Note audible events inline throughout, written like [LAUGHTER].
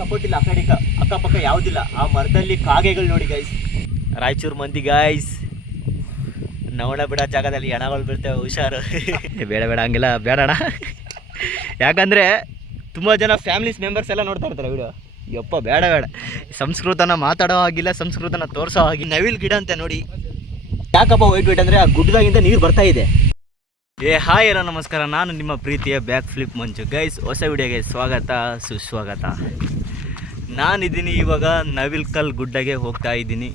Support ಇಲ್ಲ ಆ ಕಡೆ ಅಕ್ಕಪಕ್ಕ ಯಾವುದಿಲ್ಲ. ಆ ಮರದಲ್ಲಿ ಕಾಗೆಗಳು ನೋಡಿ ಗೈಸ್ ರಾಯಚೂರು ಮಂದಿ ಗೈಸ್ ನೋಡ ಬಿಡೋ ಜಾಗದಲ್ಲಿ ಹೆಣಗಳು ಬೀಳ್ತೇವೆ, ಹುಷಾರು. ಬೇಡ ಬೇಡ, ಹಂಗಿಲ್ಲ. ಬೇಡಣ ಯಾಕಂದರೆ ತುಂಬ ಜನ ಫ್ಯಾಮಿಲೀಸ್ ಮೆಂಬರ್ಸ್ ಎಲ್ಲ ನೋಡ್ತಾ ಇರ್ತಾರೆ ವಿಡಿಯೋ ಯಪ್ಪ, ಬೇಡ ಬೇಡ. ಸಂಸ್ಕೃತನ ಮಾತಾಡೋ ಆಗಿಲ್ಲ ಸಂಸ್ಕೃತನ ತೋರಿಸೋ ಆಗಿ ನವಿಲ್ ಗಿಡ ಅಂತ ನೋಡಿ. ಯಾಕಪ್ಪ ವೈಟ್ ವೈಟ್ ಅಂದರೆ ಆ ಗುಡ್ಡದಾಗಿಂದ ನೀರು ಬರ್ತಾ ಇದೆ? ಏ ಹಾಯ್ ಎಲ್ಲ ನಮಸ್ಕಾರ. ನಾನು ನಿಮ್ಮ ಪ್ರೀತಿಯ ಬ್ಯಾಕ್ ಫ್ಲಿಪ್ ಮಂಚು ಗೈಸ್ ಹೊಸ ವಿಡಿಯೋಗೆ ಸ್ವಾಗತ, ಸುಸ್ವಾಗತ. ನಾನಿದ್ದೀನಿ ಇವಾಗ ನವಿಲ್ಕಲ್ ಗುಡ್ಡಗೆ ಹೋಗ್ತಾ ಇದ್ದೀನಿ.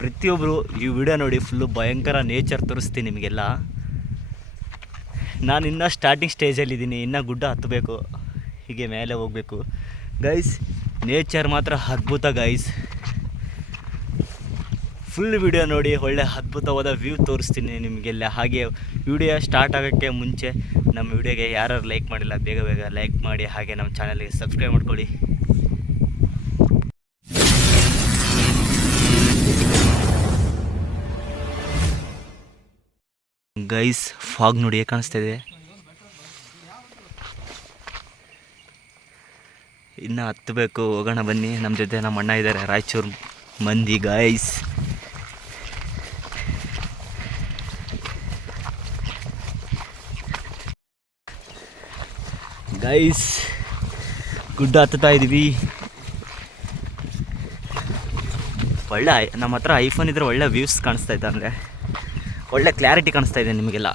ಪ್ರತಿಯೊಬ್ಬರು ಈ ವಿಡಿಯೋ ನೋಡಿ ಫುಲ್ಲು ಭಯಂಕರ ನೇಚರ್ ತೋರಿಸ್ತೀನಿ ನಿಮಗೆಲ್ಲ. ನಾನು ಇನ್ನೂ ಸ್ಟಾರ್ಟಿಂಗ್ ಸ್ಟೇಜಲ್ಲಿದ್ದೀನಿ ಇನ್ನೂ ಗುಡ್ಡ ಹತ್ತಬೇಕು ಹೀಗೆ ಮೇಲೆ ಹೋಗಬೇಕು. ಗೈಸ್ ನೇಚರ್ ಮಾತ್ರ ಅದ್ಭುತ ಗೈಸ್ ಫುಲ್ ವಿಡಿಯೋ ನೋಡಿ ಒಳ್ಳೆ ಅದ್ಭುತವಾದ ವ್ಯೂ ತೋರಿಸ್ತೀನಿ ನಿಮಗೆಲ್ಲ. ಹಾಗೆ ವಿಡಿಯೋ ಸ್ಟಾರ್ಟ್ ಆಗೋಕ್ಕೆ ಮುಂಚೆ ನಮ್ಮ ವಿಡಿಯೋಗೆ ಯಾರು ಲೈಕ್ ಮಾಡಿಲ್ಲ, ಬೇಗ ಬೇಗ ಲೈಕ್ ಮಾಡಿ, ಹಾಗೆ ನಮ್ಮ ಚಾನಲ್ಗೆ ಸಬ್ಸ್ಕ್ರೈಬ್ ಮಾಡ್ಕೊಳ್ಳಿ. ಗೈಸ್, ಫಾಗ್ ನೋಡಿ ಕಾಣಿಸ್ತಾ ಇದೆ. ಇನ್ನು ಹತ್ತಬೇಕು ಹೋಗೋಣ ಬನ್ನಿ. ನಮ್ಮ ಜೊತೆ ನಮ್ಮ ಅಣ್ಣ ಇದ್ದಾರೆ ರಾಯಚೂರು ಮಂದಿ ಗೈಸ್. ಗೈಸ್, ಗುಡ್ಡ ಹತ್ತುತ್ತಾ ಇದ್ವಿ. ಒಳ್ಳೆ ನಮ್ಮ ಹತ್ರ ಐಫೋನ್ ಇದ್ರೆ ಒಳ್ಳೆ ವ್ಯೂಸ್ ಕಾಣಿಸ್ತಾ ಇದೆ ಅಂದರೆ. ಒಳ್ಳೆ ಕ್ಲಾರಿಟಿ ಕಾಣಿಸ್ತಾ ಇದೆ ನಿಮಗೆಲ್ಲ.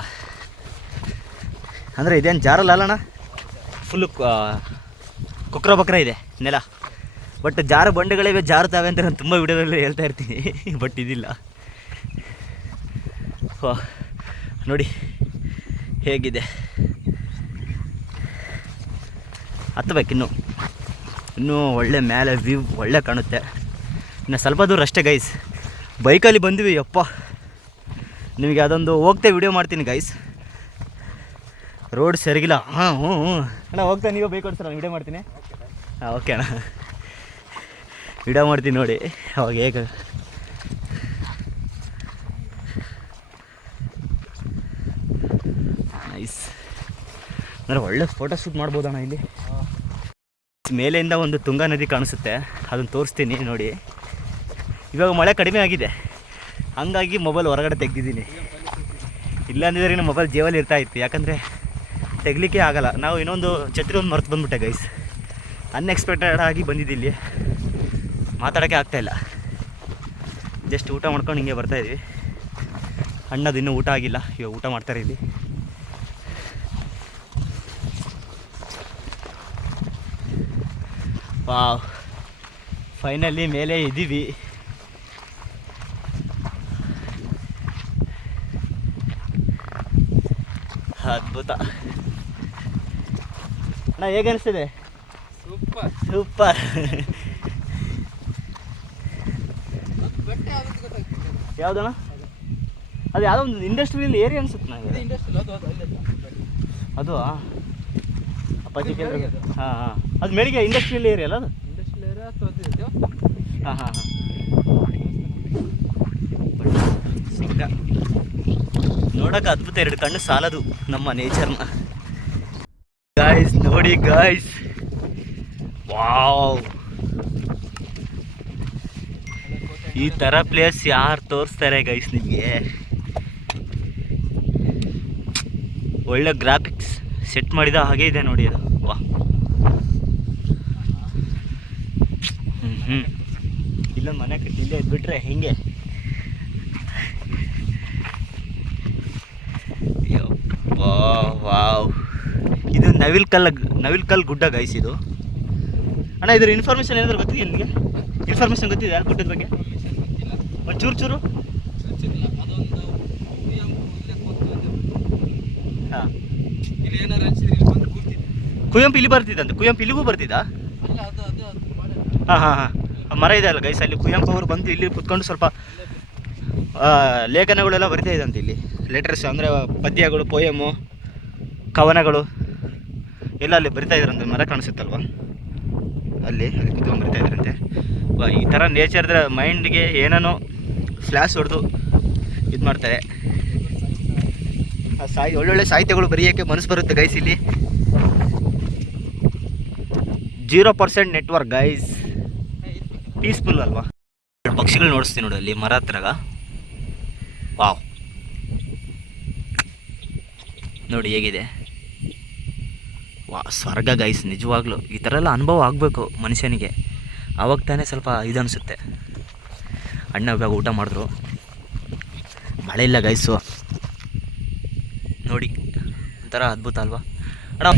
ಅಂದರೆ ಇದೇನು ಜಾರಲ್ಲ ಅಲ್ಲಣ್ಣ? ಫುಲ್ಲು ಕುಕ್ರ ಬಕ್ರ ಇದೆ ನೆಲ. ಬಟ್ ಜಾರು ಬಂಡೆಗಳಿವೆ ಜಾರುತ್ತವೆ ಅಂತ ನಾನು ತುಂಬ ವಿಡಿಯೋದಲ್ಲಿ ಹೇಳ್ತಾ ಇರ್ತೀನಿ. ಬಟ್ ಇದಿಲ್ಲ. ನೋಡಿ ಹೇಗಿದೆ. ಹತ್ತಬೇಕಿನ್ನು ಇನ್ನೂ. ಒಳ್ಳೆ ಮೇಲೆ ವ್ಯೂ ಒಳ್ಳೆ ಕಾಣುತ್ತೆ. ಇನ್ನು ಸ್ವಲ್ಪ ದೂರ ಅಷ್ಟೇ ಗೈಸ್ ಬೈಕಲ್ಲಿ ಬಂದ್ವಿ, ಯಪ್ಪ. ನಿಮಗೆ ಅದೊಂದು ಹೋಗ್ತಾ ವಿಡಿಯೋ ಮಾಡ್ತೀನಿ ಗೈಸ್ ರೋಡ್ ಸರಿಗಿಲ್ಲ. ಹಾಂ, ಹ್ಞೂ ಅಣ್ಣ, ಹೋಗ್ತಾ ನೀವು ಬೇಕು ಕೊಡ್ತೀರ ವಿಡಿಯೋ ಮಾಡ್ತೀನಿ. ಹಾಂ ಓಕೆ ಅಣ್ಣ. ವಿಡಿಯೋ ಮಾಡ್ತೀನಿ ನೋಡಿ, ಅವಾಗ ಹೇಗೆ. ನೈಸ್ ಅಂದರೆ ಒಳ್ಳೆ ಫೋಟೋ ಶೂಟ್ ಮಾಡ್ಬೋದಣ್ಣ ಇಲ್ಲಿ. ಮೇಲೆಯಿಂದ ಒಂದು ತುಂಗಾ ನದಿ ಕಾಣಿಸುತ್ತೆ. ಅದನ್ನು ತೋರಿಸ್ತೀನಿ ನೋಡಿ. ಇವಾಗ ಮಳೆ ಕಡಿಮೆ ಆಗಿದೆ. ಹಂಗಾಗಿ ಮೊಬೈಲ್ ಹೊರಗಡೆ ತೆಗ್ದಿದ್ದೀನಿ. ಇಲ್ಲಾಂದಿದ್ರೆ ಮೊಬೈಲ್ ಜೇವಲ್ಲಿ ಇರ್ತಾ ಇತ್ತು. ಯಾಕಂದರೆ ತೆಗಲಿಕ್ಕೆ ಆಗಲ್ಲ. ನಾವು ಇನ್ನೊಂದು ಛತ್ರಿ ಒಂದು ಮರೆತು ಬಂದುಬಿಟ್ಟೆ ಗೈಸ್ ಅನ್ಎಕ್ಸ್ಪೆಕ್ಟೆಡ್ ಆಗಿ ಬಂದಿದ್ದಿಲ್ಲಿ ಮಾತಾಡೋಕ್ಕೆ ಆಗ್ತಾಯಿಲ್ಲ ಜಸ್ಟ್ ಊಟ ಮಾಡ್ಕೊಂಡು ಹಿಂಗೆ ಬರ್ತಾಯಿದ್ವಿ ಅಣ್ಣದು ಇನ್ನೂ ಊಟ ಆಗಿಲ್ಲ. ಇವಾಗ ಊಟ ಮಾಡ್ತಾರೆ ಇಲ್ಲಿ. ವಾವ್ ಫೈನಲಿ ಮೇಲೆ ಇದ್ದೀವಿ. ಅದ್ಭುತ. ಅಣ್ಣ ಹೇಗೆ ಅನಿಸ್ತಿದೆ? ಸೂಪರ್. ಸೂಪರ್. ಯಾವುದಣ್ಣ? ಅದು ಯಾವುದೋ ಒಂದು ಇಂಡಸ್ಟ್ರಿಯಲ್ ಏರಿಯಾ ಅನ್ಸುತ್ತೆ ನನಗೆ ಅದು ಅಪ್ಪಾಜಿ ಕೇಂದ್ರ. ಹಾಂ ಹಾಂ. ಅದು ಮೇಳಿಗೆ ಇಂಡಸ್ಟ್ರಿಯಲ್ ಏರಿಯಾ ಅಲ್ಲ ಅದು? ಇಂಡಸ್ಟ್ರಿಯಲ್ ಏರಿಯಾ ಅಥವಾ ಅದು ಹಾಂ ಹಾಂ ಹಾಂ. ನೋಡಕ್ಕೆ ಅದ್ಭುತ ಎರಡು ಕಣ್ಣು ಸಾಲದು ನಮ್ಮ ನೇಚರ್ನ ಗಾಯ್ಸ್ ನೋಡಿ ಗಾಯ್ಸ್ ವಾವ್ ಈ ಥರ ಪ್ಲೇಸ್ ಯಾರು ತೋರಿಸ್ತಾರೆ ಗೈಸ್ ನಿಮಗೆ? ಒಳ್ಳೆ ಗ್ರಾಫಿಕ್ಸ್ ಸೆಟ್ ಮಾಡಿದ ಹಾಗೆ ಇದೆ ನೋಡಿ ಅದು. ವಾ ಹ್ಞೂ ಹ್ಞೂ ಇಲ್ಲೊಂದು ಮನೆ ಕಟ್ಟಿ, ಇಲ್ಲೇ ಇದ್ಬಿಟ್ರೆ ಹಿಂಗೆ ಯಪ್ಪಾ, ವಾವ್ ಇದು ನವಿಲ್ ಕಲ್ಲ, ನವಿಲ್ ಕಲ್ ಗುಡ್ಡ ಗೈಸ್ ಇದು. ಅಣ್ಣ, ಇದ್ರ ಇನ್ಫಾರ್ಮೇಷನ್ ಏನಾದ್ರು ಗೊತ್ತಿದೆಯಾ ನಿಮಗೆ? ಇನ್ಫಾರ್ಮೇಷನ್ ಗೊತ್ತಿದೆ ಗುಡ್ಡದ ಬಗ್ಗೆ? ಒಂದು ಚೂರು. ಚೂರು ಹಾಂ. ಕುವೆಂಪು ಇಲ್ಲಿ ಬರ್ತಿದ್ದಂತೆ? ಕುವೆಂಪು ಇಲ್ಲಿಗೂ ಬರ್ತಿದ್ದ? ಹಾಂ ಹಾಂ ಹಾಂ. ಮರ ಇದೆ ಅಲ್ಲ ಗೈಸ್ ಅಲ್ಲಿ ಕುವೆಂಪು ಅವರು ಬಂದು ಇಲ್ಲಿ ಕುತ್ಕೊಂಡು ಸ್ವಲ್ಪ ಲೇಖನಗಳೆಲ್ಲ ಬರಿತಾ ಇದ್ದಂತೆ ಇಲ್ಲಿ. ಲೆಟರ್ಸ್ ಅಂದರೆ ಪದ್ಯಗಳು ಪೋಯಮು ಕವನಗಳು. ಎಲ್ಲ ಅಲ್ಲಿ ಬರಿತಾ ಇದ್ರಂತೆ ಮರ ಕಾಣಿಸುತ್ತಲ್ವ? ಅಲ್ಲಿ ಅಲ್ಲಿ ಕುತ್ಕೊಂಡು ಬರಿತಾ ಇದ್ರಂತೆ. ಈ ಥರ ನೇಚರ್ದ ಮೈಂಡ್ಗೆ ಏನೇನೋ ಫ್ಲ್ಯಾಶ್ ಹೊಡೆದು ಇದು ಮಾಡ್ತಾರೆ. ಆ ಸಾಹಿ ಒಳ್ಳೊಳ್ಳೆ ಸಾಹಿತ್ಯಗಳು ಬರೆಯೋಕ್ಕೆ ಮನಸ್ಸು ಬರುತ್ತೆ ಗೈಸ್ ಇಲ್ಲಿ. Zero percent network guys peaceful ಅಲ್ವಾ? ಪಕ್ಷಿಗಳು ನೋಡಿಸ್ತೀನಿ ನೋಡು ಅಲ್ಲಿ, ಮರ ಹತ್ರಗ. ವಾವ್ ನೋಡಿ ಹೇಗಿದೆ. ವಾ, ಸ್ವರ್ಗ ಗೈಸ್ ನಿಜವಾಗ್ಲೂ ಈ ಥರ ಎಲ್ಲ ಅನುಭವ ಆಗಬೇಕು ಮನುಷ್ಯನಿಗೆ. ಅವಾಗ ತಾನೇ ಸ್ವಲ್ಪ ಇದು ಅನಿಸುತ್ತೆ ಅಣ್ಣ ಇವಾಗ ಊಟ ಮಾಡಿದ್ರು. ಮಳೆ ಇಲ್ಲ ಗೈಸು ನೋಡಿ, ಒಂಥರ ಅದ್ಭುತ ಅಲ್ವಾ? ಅಣ್ಣ.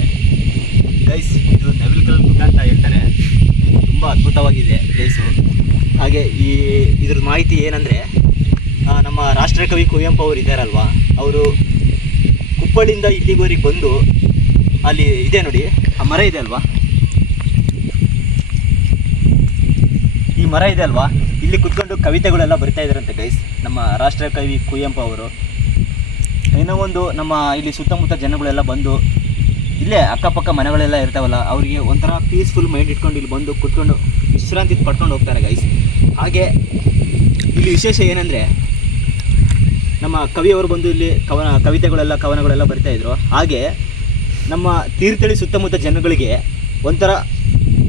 ಗೈಸ್ ಇದು ನವಿಲ್ ಕಲ್ ಗುಡ್ಡ ಅಂತ ಹೇಳ್ತಾರೆ. ತುಂಬ ಅದ್ಭುತವಾಗಿದೆ ಗೈಸು ಹಾಗೆ ಈ ಇದ್ರ ಮಾಹಿತಿ ಏನಂದರೆ ನಮ್ಮ ರಾಷ್ಟ್ರಕವಿ ಕುವೆಂಪು ಅವರು ಇದ್ದಾರಲ್ವಾ? ಅವರು ಕುಪ್ಪಳಿಂದ ಇಲ್ಲಿಗೋರಿಗೆ ಬಂದು ಅಲ್ಲಿ ಇದೆ ನೋಡಿ, ಆ ಮರ ಇದೆ ಅಲ್ವಾ? ಈ ಮರ ಇದೆ ಅಲ್ವಾ? ಇಲ್ಲಿ ಕುತ್ಕೊಂಡು ಕವಿತೆಗಳೆಲ್ಲ ಬರಿತಾ ಇದ್ದಾರಂತೆ ಗೈಸ್ ನಮ್ಮ ರಾಷ್ಟ್ರಕವಿ ಕುವೆಂಪು ಅವರು. ಏನೋ ಒಂದು ನಮ್ಮ ಇಲ್ಲಿ ಸುತ್ತಮುತ್ತ ಜನಗಳೆಲ್ಲ ಬಂದು, ಇಲ್ಲೇ ಅಕ್ಕಪಕ್ಕ ಮನೆಗಳೆಲ್ಲ ಇರ್ತಾವಲ್ಲ, ಅವರಿಗೆ ಒಂಥರ ಪೀಸ್ಫುಲ್ ಮೈಂಡ್ ಇಟ್ಕೊಂಡು ಇಲ್ಲಿ ಬಂದು ಕುತ್ಕೊಂಡು ವಿಶ್ರಾಂತಿ ಪಡ್ಕೊಂಡು ಹೋಗ್ತಾರೆ ಗೈಸ್ ಹಾಗೆ ಇಲ್ಲಿ ವಿಶೇಷ ಏನಂದರೆ, ನಮ್ಮ ಕವಿಯವರು ಬಂದು ಇಲ್ಲಿ ಕವನ, ಕವಿತೆಗಳೆಲ್ಲ, ಕವನಗಳೆಲ್ಲ ಬರಿತಾ ಇದ್ರು. ಹಾಗೆ ನಮ್ಮ ತೀರ್ಥಹಳ್ಳಿ ಸುತ್ತಮುತ್ತ ಜನಗಳಿಗೆ ಒಂಥರ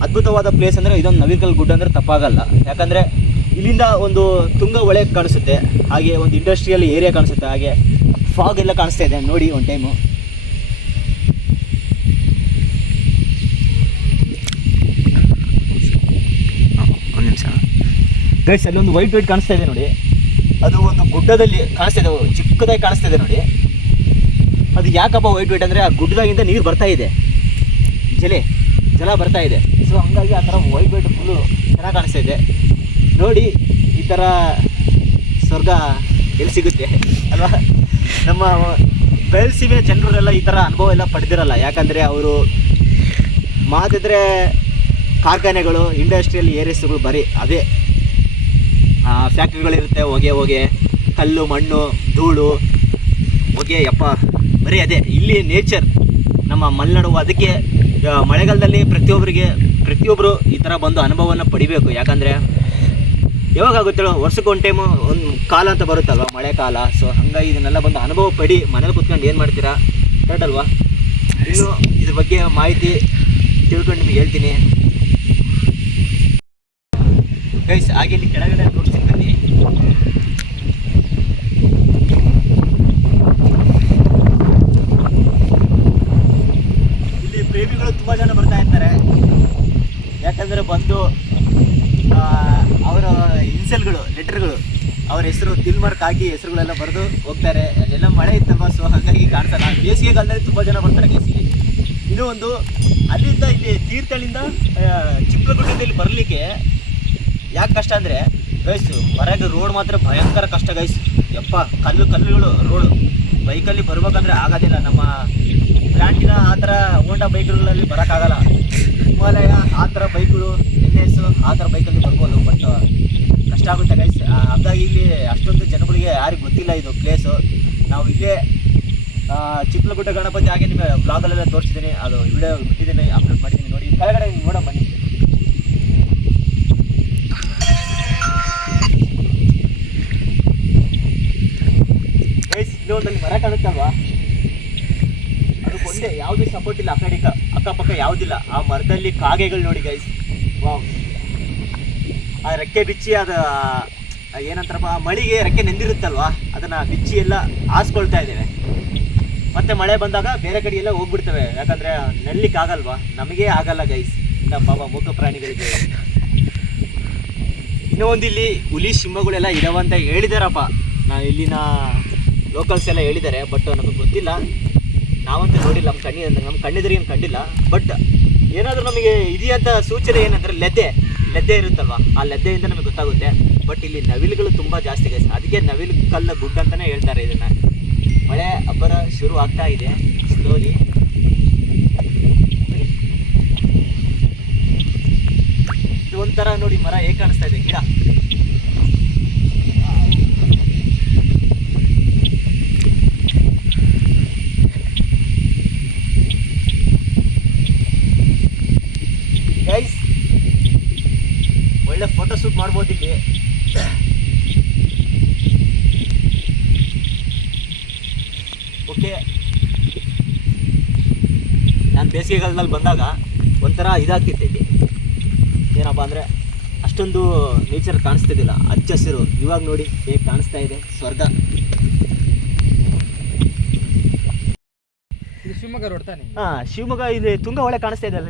ಅದ್ಭುತವಾದ ಪ್ಲೇಸ್ ಅಂದರೆ ಇದೊಂದು ನವಿಲ್ಕಲ್ ಗುಡ್ಡ ಅಂದರೆ ತಪ್ಪಾಗಲ್ಲ. ಯಾಕಂದರೆ ಇಲ್ಲಿಂದ ಒಂದು ತುಂಗ ಒಳೆ ಕಾಣಿಸುತ್ತೆ, ಹಾಗೆ ಒಂದು ಇಂಡಸ್ಟ್ರಿಯಲ್ ಏರಿಯಾ ಕಾಣಿಸುತ್ತೆ, ಹಾಗೆ ಫಾಗ್ ಎಲ್ಲ ಕಾಣಿಸ್ತಾ ಇದೆ. ನೋಡಿ ಒಂದು ಟೈಮು ಗೈಸ್ ಅಲ್ಲಿ ಒಂದು ವೈಟ್ ವೈಟ್ ಕಾಣಿಸ್ತಾ ಇದೆ ನೋಡಿ. ಅದು ಒಂದು ಗುಡ್ಡದಲ್ಲಿ ಕಾಣಿಸ್ತಾ ಇದೆ, ಚಿಕ್ಕದಾಗಿ ಕಾಣಿಸ್ತಾ ಇದೆ ನೋಡಿ. ಅದು ಯಾಕಪ್ಪ ವೈಟ್ ವೈಟ್ ಅಂದರೆ ಆ ಗುಡ್ಡದಾಗಿಂದ ನೀರು ಬರ್ತಾ ಇದೆ? ಜಲೆ ಜಲ ಬರ್ತಾ ಇದೆ. ಸೊ ಹಂಗಾಗಿ ಆ ಥರ ವೈಟ್ ವೈಟ್ ಫುಲ್ಲು ಚೆನ್ನಾಗಿ ಕಾಣಿಸ್ತಾ ಇದೆ. ನೋಡಿ, ಈ ಥರ ಸ್ವರ್ಗ ಎಲ್ಲಿ ಸಿಗುತ್ತೆ ಅಲ್ವಾ? ನಮ್ಮ ಬಯಲ್ಸೀಮೆ ಜನರೆಲ್ಲ ಈ ಥರ ಅನುಭವ ಎಲ್ಲ ಪಡೆದಿರಲ್ಲ. ಯಾಕಂದರೆ ಅವರು ಮಾತಿದ್ರೆ ಕಾರ್ಖಾನೆಗಳು ಇಂಡಸ್ಟ್ರಿಯಲ್ ಏರಿಯಾಸ್ಗಳು ಬರೀ ಅದೇ ಫ್ಯಾಕ್ಟ್ರಿಗಳಿರುತ್ತೆ ಹೊಗೆ ಹೊಗೆ, ಕಲ್ಲು, ಮಣ್ಣು, ಧೂಳು, ಹೊಗೆ, ಯಪ್ಪ. ಬರೀ ಅದೇ, ಇಲ್ಲಿ ನೇಚರ್ ನಮ್ಮ ಮಲೆನಾಡು ಅದಕ್ಕೆ ಮಳೆಗಾಲದಲ್ಲಿ ಪ್ರತಿಯೊಬ್ಬರಿಗೆ ಪ್ರತಿಯೊಬ್ಬರು ಈ ಥರ ಬಂದು ಅನುಭವವನ್ನು ಪಡಿಬೇಕು. ಯಾಕಂದರೆ, ಯಾವಾಗ ಆಗುತ್ತೇಳೋ ವರ್ಷಕ್ಕೆ ಒಂದು ಟೈಮು ಒಂದು ಕಾಲ ಅಂತ ಬರುತ್ತಲ್ವ, ಮಳೆ ಕಾಲ. ಸೊ ಹಂಗಾಗಿ ಇದನ್ನೆಲ್ಲ ಬಂದು ಅನುಭವ ಪಡಿ, ಮನೇಲಿ ಕುತ್ಕೊಂಡು ಏನು ಮಾಡ್ತೀರಾ? ಕರೆಕ್ಟ್ ಅಲ್ವಾ? ಇನ್ನು ಇದ್ರ ಬಗ್ಗೆ ಮಾಹಿತಿ ತಿಳ್ಕೊಂಡು ನಿಮಗೆ ಹೇಳ್ತೀನಿ. ಗೈಸ್ ಹಾಗೆ ಇಲ್ಲಿ ಕೆಳಗಡೆ ತೋರಿಸ್ತೀನಿ ಬನ್ನಿ ಇಲ್ಲಿ ಪ್ರೇಮಿಗಳು ತುಂಬ ಜನ ಬರ್ತಾ ಇರ್ತಾರೆ ಯಾಕಂದರೆ ಬಂದು ಅವರ ಇನ್ಸೆಲ್ಗಳು ಲೆಟರ್ಗಳು ಅವ್ರ ಹೆಸರು ತಿಲ್ ಮಾರ್ಕ್ ಹಾಕಿ ಹೆಸರುಗಳೆಲ್ಲ ಬರೆದು ಹೋಗ್ತಾರೆ. ಅಲ್ಲೆಲ್ಲ ಮಳೆ ಇತ್ತು ಸೊ ಹಾಗಾಗಿ ಕಾಣಿಸಲ್ಲ. ಬೇಸಿಗೆ ಕಾಲದಲ್ಲಿ ತುಂಬ ಜನ ಬರ್ತಾರೆ ಬೇಸಿಗೆ. ಇದು ಒಂದು, ಅಲ್ಲಿಂದ ಇಲ್ಲಿ ತೀರ್ಥಳಿಂದ ಚಿಕ್ಕಲಗುಡ್ಡದಿಂದ ಇಲ್ಲಿ ಬರಲಿಕ್ಕೆ ಯಾಕೆ ಕಷ್ಟ ಅಂದರೆ ಗೈಸ್ ಹೊರಗೆ ರೋಡ್ ಮಾತ್ರ ಭಯಂಕರ ಕಷ್ಟ ಗೈಸ್ ಯಪ್ಪ, ಕಲ್ಲು ಕಲ್ಲುಗಳು ರೋಡು ಬೈಕಲ್ಲಿ ಬರ್ಬೇಕಂದ್ರೆ ಆಗೋದಿಲ್ಲ. ನಮ್ಮ ಬ್ರ್ಯಾಂಡಿನ ಆ ಥರ ಹೋಂಡಾ ಬೈಕ್ಗಳಲ್ಲಿ ಬರೋಕ್ಕಾಗಲ್ಲ. ಹಿಮಾಲಯ ಆ ಥರ ಬೈಕ್ಗಳು ಎನ್ ಎಸ್ ಆ ಥರ ಬೈಕಲ್ಲಿ ಬರ್ಬೋದು ಬಟ್ ಕಷ್ಟ ಆಗುತ್ತೆ ಗೈಸ್ ಹಂಗಾಗಿ ಇಲ್ಲಿ ಅಷ್ಟೊಂದು ಜನಗಳಿಗೆ ಯಾರಿಗೂ ಗೊತ್ತಿಲ್ಲ ಇದು ಪ್ಲೇಸು ನಾವು ಇಲ್ಲೇ ಚಿಕ್ಕಲಗುಡ್ಡ ಗಣಪತಿ ಹಾಗೆ ನಿಮಗೆ ಬ್ಲಾಗಲ್ಲೆಲ್ಲ ತೋರಿಸಿದ್ದೀನಿ. ಅದು ವಿಡಿಯೋ ಬಿಟ್ಟಿದ್ದೀನಿ ಅಪ್ಲೋಡ್ ಮಾಡಿದ್ದೀನಿ ನೋಡಿ. ಕೆಳಗಡೆ ನೋಡ ಬನ್ನಿ. ಗೈಸ್ ಇಲ್ಲಿ ಒಂದಲ್ಲಿ ಮರ ಕಾಣುತ್ತಲ್ವಾ? ಒಂದೇ ಯಾವುದೇ ಸಪೋರ್ಟ್ ಇಲ್ಲ ಆ ಕಡೆ ಅಕ್ಕಪಕ್ಕ ಯಾವುದಿಲ್ಲ. ಆ ಮರದಲ್ಲಿ ಕಾಗೆಗಳು ನೋಡಿ ಗೈಸ್ ವಾವ್ ಆ ರೆಕ್ಕೆ ಬಿಚ್ಚಿ, ಅದು, ಏನಂತಾರಪ್ಪ ಮಳಿಗೆ ರೆಕ್ಕೆ ನೆಂದಿರುತ್ತಲ್ವಾ? ಅದನ್ನ ಬಿಚ್ಚಿ ಎಲ್ಲ ಆಸ್ಕೊಳ್ತಾ ಇದ್ದೇವೆ. ಮತ್ತೆ ಮಳೆ ಬಂದಾಗ ಬೇರೆ ಕಡೆ ಎಲ್ಲ ಹೋಗ್ಬಿಡ್ತವೆ. ಯಾಕಂದ್ರೆ ನೆಲ್ಲಿಕ್ ಆಗಲ್ವಾ? ನಮಗೆ ಆಗಲ್ಲ ಗೈಸ್ ನಮ್ಮ ಪಾಪ ಮೂಕ ಪ್ರಾಣಿಗಳಿಗೆ. ಇನ್ನೂ ಒಂದು ಇಲ್ಲಿ ಹುಲಿ ಸಿಂಹಗಳೆಲ್ಲ ಇದಾವಂತ ಹೇಳಿದಾರಪ್ಪ. ನಾ ಇಲ್ಲಿನ ಲೋಕಲ್ಸ್ ಎಲ್ಲ ಹೇಳಿದ್ದಾರೆ ಬಟ್ ನಮಗೆ ಗೊತ್ತಿಲ್ಲ. ನಾವಂತೂ ನೋಡಿಲ್ಲ, ನಮ್ಮ ಕಣ್ಣಿ ನಮ್ಮ ಕಣ್ಣಿದ್ರೆ ಏನು ಕಂಡಿಲ್ಲ ಬಟ್ ಏನಾದರೂ ನಮಗೆ ಇದೆಯಂತ ಸೂಚನೆ ಏನಂದ್ರೆ ಲೆದ್ದೆ. ಲೆದ್ದೆ ಇರುತ್ತಲ್ವ? ಆ ಲೆದ್ದೆಯಿಂದ ನಮಗೆ ಗೊತ್ತಾಗುತ್ತೆ. ಬಟ್ ಇಲ್ಲಿ ನವಿಲುಗಳು ತುಂಬ ಜಾಸ್ತಿ ಗೈಸ್ ಅದಕ್ಕೆ ನವಿಲು ಕಲ್ಲ ಗುಡ್ಡ ಅಂತಲೇ ಹೇಳ್ತಾರೆ ಇದನ್ನು. ಮಳೆ ಅಬ್ಬರ ಶುರು ಆಗ್ತಾ ಇದೆ. ಸ್ಲೋಲಿ ಇದು ಒಂಥರ ನೋಡಿ ಮರ ಹೇಗೆ ಕಾಣಿಸ್ತಾ ಇದೆ. ಗಿಡ ಗೈಸ್ ಒಳ್ಳೆ ಫೋಟೋ ಶೂಟ್ ಮಾಡ್ಬೋದು ಇಲ್ಲಿ. ಓಕೆ. ನಾನು ಬೇಸಿಗೆಗಾಲದಲ್ಲಿ ಬಂದಾಗ ಒಂಥರ ಇದಾಗ್ತಿತ್ತು ಇಲ್ಲಿ. ಏನಪ್ಪ ಅಂದರೆ ಅಷ್ಟೊಂದು ನೇಚರ್ ಕಾಣಿಸ್ತಿದ್ದಿಲ್ಲ. ಹಚ್ಚ ಹಸಿರು. ಇವಾಗ ನೋಡಿ ಹೇಗೆ ಕಾಣಿಸ್ತಾ ಇದೆ. ಸ್ವರ್ಗ. ಇದು ಶಿವಮೊಗ್ಗ ರೋಡ್ ತಾನೆ? ಹಾಂ ಶಿವಮೊಗ್ಗ ಇಲ್ಲಿ ತುಂಗ ಹೊಳೆ ಕಾಣಿಸ್ತಾ ಇದೆ ಅಲ್ಲ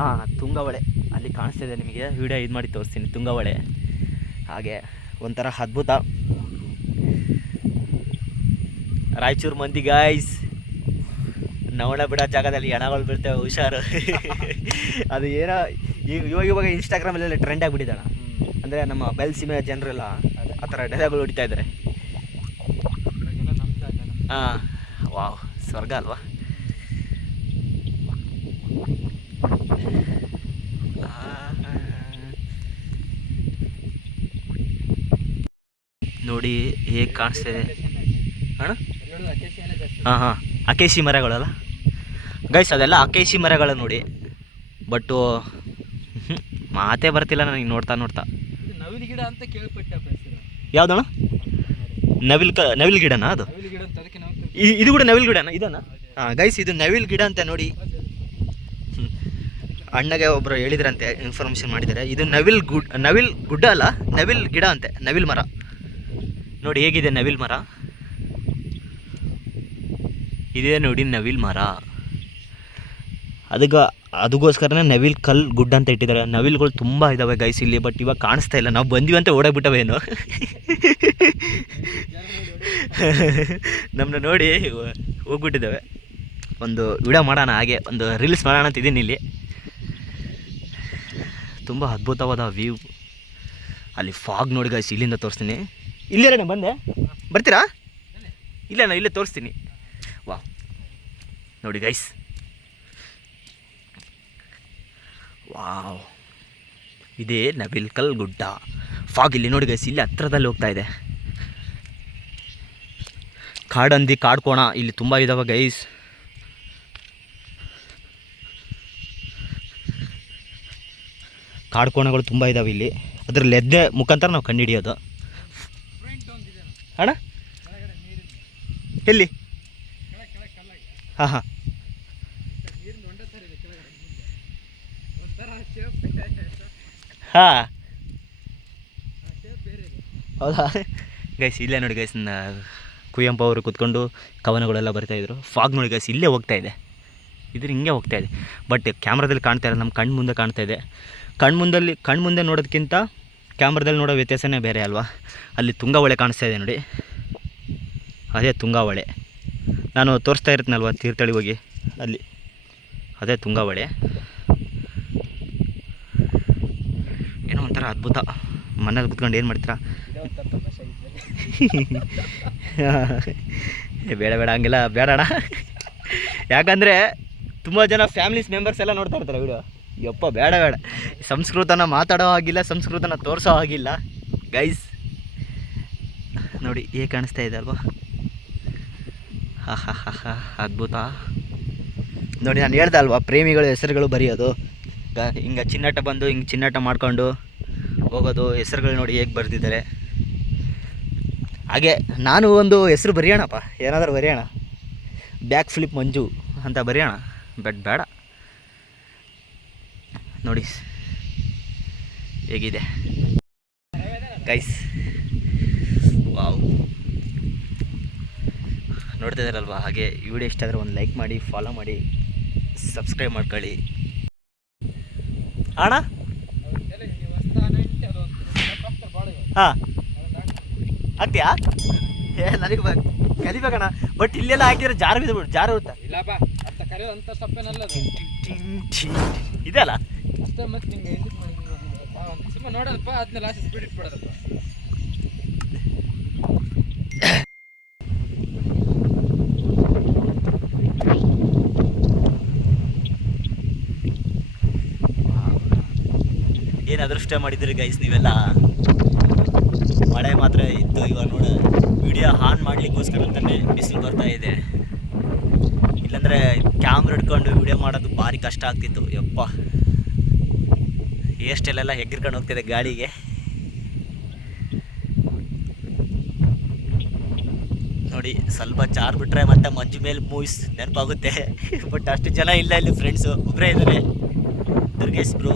ಹಾಂ ತುಂಗ ಹೊಳೆ. ಅಲ್ಲಿ ಕಾಣಿಸ್ತಾ ಇದೆ ನಿಮಗೆ. ವಿಡಿಯೋ ಇದು ಮಾಡಿ ತೋರಿಸ್ತೀನಿ ತುಂಗಾವಳೆ. ಹಾಗೆ ಒಂಥರ ಅದ್ಭುತ. ರಾಯಚೂರು ಮಂದಿ ಗಾಯ್ಸ್ ನವಣ ಬಿಡೋ ಜಾಗದಲ್ಲಿ ಹೆಣಗಳು ಬೀಳ್ತೇವೆ ಹುಷಾರು. [LAUGHS] ಅದು ಏನೋ ಈಗ ಇವಾಗ ಇವಾಗ ಇನ್ಸ್ಟಾಗ್ರಾಮಲ್ಲೆಲ್ಲ ಟ್ರೆಂಡ್ ಆಗಿಬಿಟ್ಟಿದ್ದಾಣ ಅಂದರೆ ನಮ್ಮ ಬಯಲ್ಸೀಮೆ ಜನರೆಲ್ಲ ಆ ಥರ ಡೈಲಾಗ್ಗಳು ಹೊಡಿತಾ ಇದ್ದಾರೆ. ಹಾಂ. ವಾವ್. ಸ್ವರ್ಗ ಅಲ್ವಾ? ನೋಡಿ ಹೇಗೆ ಕಾಣಿಸ್ತಾ ಇದೆ. ಅಣ್ಣ? ಹಾಂ ಹಾಂ. ಅಕೇಶಿ ಮರಗಳಲ್ಲ? ಗೈಸ್ ಅದೆಲ್ಲ ಅಕೇಶಿ ಮರಗಳು ನೋಡಿ. ಬಟ್ಟು [LAUGHS] ಮಾತೇ ಬರ್ತಿಲ್ಲ ನನಗೆ ನೋಡ್ತಾ ನೋಡ್ತಾ. ನವಿಲು ಗಿಡ ಅಂತ ಕೇಳ್ಪಟ್ಟೆ ಯಾವುದಣ್ಣ? ನವಿಲ್ ಕ ನವಿಲ್ ಗಿಡನಾ ಅದು? ಇದು ಕೂಡ ನವಿಲ್ ಗಿಡನ? ಇದನ್ನ? ಹಾಂ ಗೈಸ್ ಇದು ನವಿಲ್ ಗಿಡ ಅಂತ ನೋಡಿ. ಹ್ಮ್. ಅಣ್ಣಗೆ ಒಬ್ಬರು ಹೇಳಿದ್ರಂತೆ ಇನ್ಫಾರ್ಮೇಷನ್ ಮಾಡಿದ್ದಾರೆ. ಇದು ನವಿಲ್ ಗುಡ್ ನವಿಲ್ ಗುಡ್ಡ ಅಲ್ಲ ನವಿಲ್ ಗಿಡ ಅಂತೆ ನವಿಲ್ ಮರ. ನೋಡಿ ಹೇಗಿದೆ ನವಿಲ್ ಮರ? ಇದೇ ನೋಡಿ ನವಿಲ್ ಮರ. ಅದಕ್ಕೆ ಅದಕ್ಕೋಸ್ಕರನೇ ನವಿಲ್ ಕಲ್ ಗುಡ್ಡ ಅಂತ ಇಟ್ಟಿದ್ದಾರೆ. ನವಿಲ್ಗಳು ತುಂಬ ಇದ್ದಾವೆ ಗೈಸ್ ಇಲ್ಲಿ ಬಟ್ ಇವಾಗ ಕಾಣಿಸ್ತಾ ಇಲ್ಲ. ನಾವು ಬಂದಿವಂತ ಓಡೋಗ್ಬಿಟ್ಟವೇನು ನಮ್ಮನ್ನ ನೋಡಿ ಹೋಗ್ಬಿಟ್ಟಿದ್ದಾವೆ. ಒಂದು ವಿಡಿಯೋ ಮಾಡೋಣ ಹಾಗೆ, ಒಂದು ರೀಲ್ಸ್ ಮಾಡೋಣ ಅಂತ ಇದ್ದೀನಿ ಇಲ್ಲಿ. ತುಂಬ ಅದ್ಭುತವಾದ ವ್ಯೂ ಅಲ್ಲಿ ಫಾಗ್ ನೋಡಿ ಗೈಸ್ ಇಲ್ಲಿಂದ ತೋರಿಸ್ತೀನಿ. ಇಲ್ಲೇ ಬಂದೆ. ಬರ್ತೀರಾ? ಇಲ್ಲ, ನಾನು ಇಲ್ಲೇ ತೋರಿಸ್ತೀನಿ. ವಾ. ನೋಡಿ ಗೈಸ್ ವಾವ್. ಇದೇ ನವಿಲ್ಕಲ್ ಗುಡ್ಡ ಫಾಗ್ ಇಲ್ಲಿ ನೋಡಿ ಗೈಸ್ ಇಲ್ಲಿ ಹತ್ರದಲ್ಲಿ ಹೋಗ್ತಾ ಇದೆ. ಕಾಡಂದಿ, ಕಾಡ್ಕೋಣ, ಇಲ್ಲಿ ತುಂಬ ಇದಾವೆ ಗೈಸ್ ಕಾಡ್ಕೋಣಗಳು ತುಂಬ ಇದ್ದಾವೆ ಇಲ್ಲಿ. ಅದ್ರ ಲೆದ್ದೆ ಮುಖಾಂತರ ನಾವು ಕಂಡುಹಿಡಿಯೋದು ಅಣ್ಣ? ಎಲ್ಲಿ? ಹಾಂ ಹಾಂ. ಹಾಂ. ಹೌದಾ? ಗೈಸ್ ಇಲ್ಲೇ ನೋಡಿ ಗೈಸ್ ಕುವೆಂಪು ಅವರು ಕುತ್ಕೊಂಡು ಕವನಗಳೆಲ್ಲ ಬರ್ತಾಯಿದ್ರು ಫಾಗ್ ನೋಡಿ ಗೈಸ್ ಇಲ್ಲೇ ಹೋಗ್ತಾ ಇದೆ. ಇದ್ರ ಹಿಂಗೆ ಹೋಗ್ತಾ ಇದೆ. ಬಟ್ ಕ್ಯಾಮ್ರಾದಲ್ಲಿ ಕಾಣ್ತಾ ಇಲ್ಲ ನಮ್ಮ ಕಣ್ಣು ಮುಂದೆ ಕಾಣ್ತಾ ಇದೆ. ಕಣ್ಮುಂದಲ್ಲಿ, ಕಣ್ಮುಂದೆ ನೋಡೋದಕ್ಕಿಂತ ಕ್ಯಾಮ್ರಾದಲ್ಲಿ ನೋಡೋ ವ್ಯತ್ಯಾಸನೇ ಬೇರೆ ಅಲ್ವಾ? ಅಲ್ಲಿ ತುಂಗ ಹೊಳೆ ಕಾಣಿಸ್ತಾ ಇದೆ ನೋಡಿ. ಅದೇ ತುಂಗ ಹೊಳೆ ನಾನು ತೋರಿಸ್ತಾ ಇರ್ತೀನಲ್ವ ತೀರ್ಥಹಳ್ಳಿ ಹೋಗಿ? ಅಲ್ಲಿ. ಅದೇ ತುಂಗ ಹೊಳೆ ಏನೋ ಒಂಥರ ಅದ್ಭುತ. ಮನೇಲಿ ಕುತ್ಕೊಂಡು ಏನು ಮಾಡ್ತೀರಾ? ಬೇಡ ಬೇಡ, ಹಂಗೆಲ್ಲ ಬೇಡಣ ಯಾಕಂದರೆ ತುಂಬ ಜನ ಫ್ಯಾಮಿಲೀಸ್ ಮೆಂಬರ್ಸ್ ಎಲ್ಲ ನೋಡ್ತಾ ಇರ್ತಾರೆ ವಿಡಿಯೋ ಯಪ್ಪ, ಬೇಡ ಬೇಡ. ಸಂಸ್ಕೃತನ ಮಾತಾಡೋ ಆಗಿಲ್ಲ ಸಂಸ್ಕೃತನ ತೋರಿಸೋ ಆಗಿಲ್ಲ ಗೈಸ್ ನೋಡಿ ಏ ಕಾಣಿಸ್ತಾ ಇದೆ ಅಲ್ವಾ? ಹಾ ಹಾ ಹಾ ಹಾ, ಅದ್ಭುತ. ನೋಡಿ, ನಾನು ಹೇಳ್ದೆ ಅಲ್ವಾ, ಪ್ರೇಮಿಗಳು, ಹೆಸರುಗಳು ಬರೆಯೋದು. ಹಿಂಗೆ ಚಿನ್ನಟ ಬಂದು ಹಿಂಗೆ ಚಿನ್ನಟ ಮಾಡ್ಕೊಂಡು ಹೋಗೋದು, ಹೆಸರುಗಳು ನೋಡಿ ಹೇಗೆ ಬರೆದಿದ್ದಾರೆ. ಹಾಗೆ, ನಾನು ಒಂದು ಹೆಸರು ಬರೆಯೋಣಪ್ಪ, ಏನಾದರೂ ಬರೆಯೋಣ. ಬ್ಯಾಕ್ ಫ್ಲಿಪ್ ಮಂಜು ಅಂತ ಬರೆಯೋಣ. ಬಟ್ ಬೇಡ. ನೋಡಿ. ಹೇಗಿದೆ? ಗೈಸ್ ವಾವ್ ನೋಡ್ತಾ ಇದ್ದಾರಲ್ವಾ? ಹಾಗೆ ವಿಡಿಯೋ ಇಷ್ಟ ಆದರೆ ಒಂದು ಲೈಕ್ ಮಾಡಿ ಫಾಲೋ ಮಾಡಿ ಸಬ್ಸ್ಕ್ರೈಬ್ ಮಾಡ್ಕೊಳ್ಳಿ. ಅಣ್ಣ? ಹಾಂ. ಆಗ್ತೀಯಾ? ಏ ನನಗೆ ಕಲಿಬೇಕಣ್ಣ. ಬಟ್ ಇಲ್ಲೆಲ್ಲ ಹಾಕಿದ್ರೆ ಜಾರು ಬಿದ್ದು ಜಾರು ಇರುತ್ತೆ ಇಲ್ಲ ಅದು ಮತ್ತೆ ನಿಂಗೆ ಸುಮ್ಮನೆ ನೋಡೋದಪ್ಪ ಅದನ್ನ ಲಾಸ್ಟ್ ಸ್ಪೀಡ್ ಇಟ್ಬಿಡೋದಪ್ಪ. ಏನು ಅದೃಷ್ಟ ಮಾಡಿದ್ರಿ ಗೈಸ್ ನೀವೆಲ್ಲ? ಮಳೆ ಮಾತ್ರ ಇತ್ತು ಇವಾಗ ನೋಡ ವಿಡಿಯೋ ಆನ್ ಮಾಡ್ಲಿಕ್ಕೋಸ್ಕರ ಅಂತಲೇ ಬಿಸಿಲು ಬರ್ತಾ ಇದೆ. ಇಲ್ಲಾಂದರೆ ಕ್ಯಾಮ್ರಾ ಹಿಡ್ಕೊಂಡು ವಿಡಿಯೋ ಮಾಡೋದು ಭಾರಿ ಕಷ್ಟ ಆಗ್ತಿತ್ತು ಯಪ್ಪ. ಎಷ್ಟೆಲ್ಲ ಹೆಗ್ಗಿರ್ಕೊಂಡು ಹೋಗ್ತಿದೆ ಗಾಡಿಗೆ. ನೋಡಿ, ಸ್ವಲ್ಪ ಚಾರ್ ಬಿಟ್ರೆ ಮತ್ತೆ ಮಂಜು ಮೇಲೆ ಮೂವೀಸ್ ನೆನಪಾಗುತ್ತೆ. ಬಟ್ ಅಷ್ಟು ಜನ ಇಲ್ಲ ಇಲ್ಲಿ ಫ್ರೆಂಡ್ಸು ಒಬ್ಬರೇ ಇದ್ದಾರೆ ದುರ್ಗೇಶ್ ಬ್ರೂ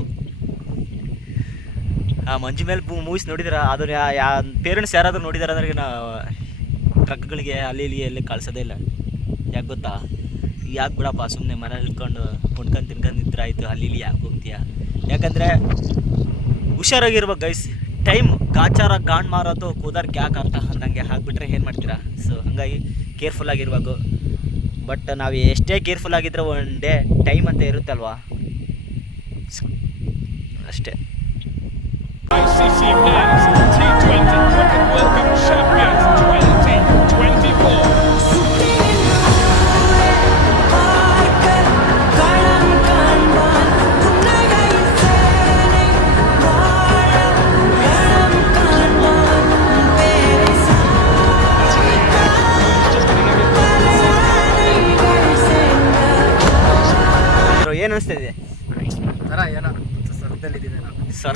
ಆ ಮಂಜು ಮೇಲೆ ಮೂವೀಸ್ ನೋಡಿದಾರ? ಅದನ್ನ ಯಾ ಪೇರೆಂಟ್ಸ್ ಯಾರಾದರೂ ನೋಡಿದಾರೆ ಅಂದ್ರೆ ನಾ ಟ್ರಕ್ಗಳಿಗೆ ಅಲ್ಲಿ ಇಲ್ಲಿ ಎಲ್ಲಿ ಕಳ್ಸೋದೇ ಇಲ್ಲ. ಯಾಕೆ ಗೊತ್ತಾ? ಯಾಕೆ ಬಿಡಪ್ಪ ಸುಮ್ಮನೆ ಮನೇಲಿ ಇಟ್ಕೊಂಡು ಉಣ್ಕೊಂಡು ತಿನ್ಕೊಂಡು ನಿಂತ್ರೆ ಆಯಿತು ಅಲ್ಲಿ ಇಲ್ಲಿ ಯಾಕೆ ಹೋಗ್ತೀಯಾ ಯಾಕಂದರೆ ಹುಷಾರಾಗಿರ್ಬೇಕು ಗೈಸ್ ಟೈಮ್ ಗಾಚಾರ, ಗಾಂಡ್ ಮಾರೋದು ಕೂದರ್ ಯಾಕೆ ಅರ್ಥ ಅಂದಂಗೆ ಹಾಕ್ಬಿಟ್ರೆ ಏನು ಮಾಡ್ತೀರಾ? ಸೊ ಹಾಗಾಗಿ ಕೇರ್ಫುಲ್ ಆಗಿರ್ಬೇಕು. ಬಟ್ ನಾವು ಎಷ್ಟೇ ಕೇರ್ಫುಲ್ ಆಗಿದ್ರೆ ಒನ್ ಡೇ ಟೈಮ್ ಅಂತ ಇರುತ್ತಲ್ವಾ? ಅಷ್ಟೇ. ICC Men's T20 Cricket World Cup Champions 2024.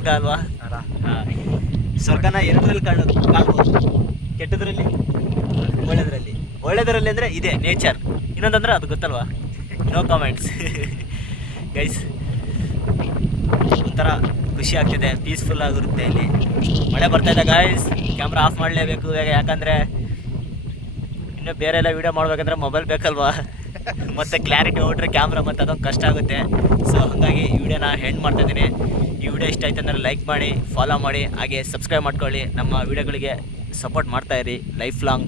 ಸ್ವರ್ಗ ಅಲ್ವಾ? ಸ್ವರ್ಗನ ಎರಡರಲ್ಲಿ ಕಾಣ, ಕಾಣ್ಬೋದು. ಕೆಟ್ಟದ್ರಲ್ಲಿ? ಒಳ್ಳೆದರಲ್ಲಿ. ಒಳ್ಳೆದರಲ್ಲಿ ಅಂದರೆ ಇದೆ ನೇಚರ್ ಇನ್ನೊಂದಂದ್ರೆ ಅದು ಗೊತ್ತಲ್ವಾ? ನೋ ಕಾಮೆಂಟ್ಸ್ ಗೈಸ್ ಒಂಥರ ಖುಷಿ ಆಗ್ತಿದೆ ಪೀಸ್ಫುಲ್ ಆಗಿರುತ್ತೆ ಇಲ್ಲಿ. ಮಳೆ ಬರ್ತಾ ಇದೆ ಗೈಸ್ ಕ್ಯಾಮ್ರಾ ಆಫ್ ಮಾಡಲೇಬೇಕು ಯಾಕಂದರೆ ಇನ್ನು ಬೇರೆ ಎಲ್ಲ ವೀಡಿಯೋ ಮಾಡ್ಬೇಕಂದ್ರೆ ಮೊಬೈಲ್ ಬೇಕಲ್ವಾ? ಮತ್ತೆ ಕ್ಲಾರಿಟಿ ಹೊಟ್ರೆ ಕ್ಯಾಮ್ರಾ ಮತ್ತೆ ಅದೊಂದು ಕಷ್ಟ ಆಗುತ್ತೆ. ಸೊ ಹಾಗಾಗಿ ಈ ವಿಡಿಯೋನ ಹೆಂಡ್ ಮಾಡ್ತಾ ಇದ್ದೀನಿ. ಈ ವಿಡಿಯೋ ಇಷ್ಟ ಆಯ್ತು ಅಂದರೆ ಲೈಕ್ ಮಾಡಿ ಫಾಲೋ ಮಾಡಿ, ಹಾಗೆ ಸಬ್ಸ್ಕ್ರೈಬ್ ಮಾಡ್ಕೊಳ್ಳಿ. ನಮ್ಮ ವಿಡಿಯೋಗಳಿಗೆ ಸಪೋರ್ಟ್ ಮಾಡ್ತಾ ಇರಿ. Life long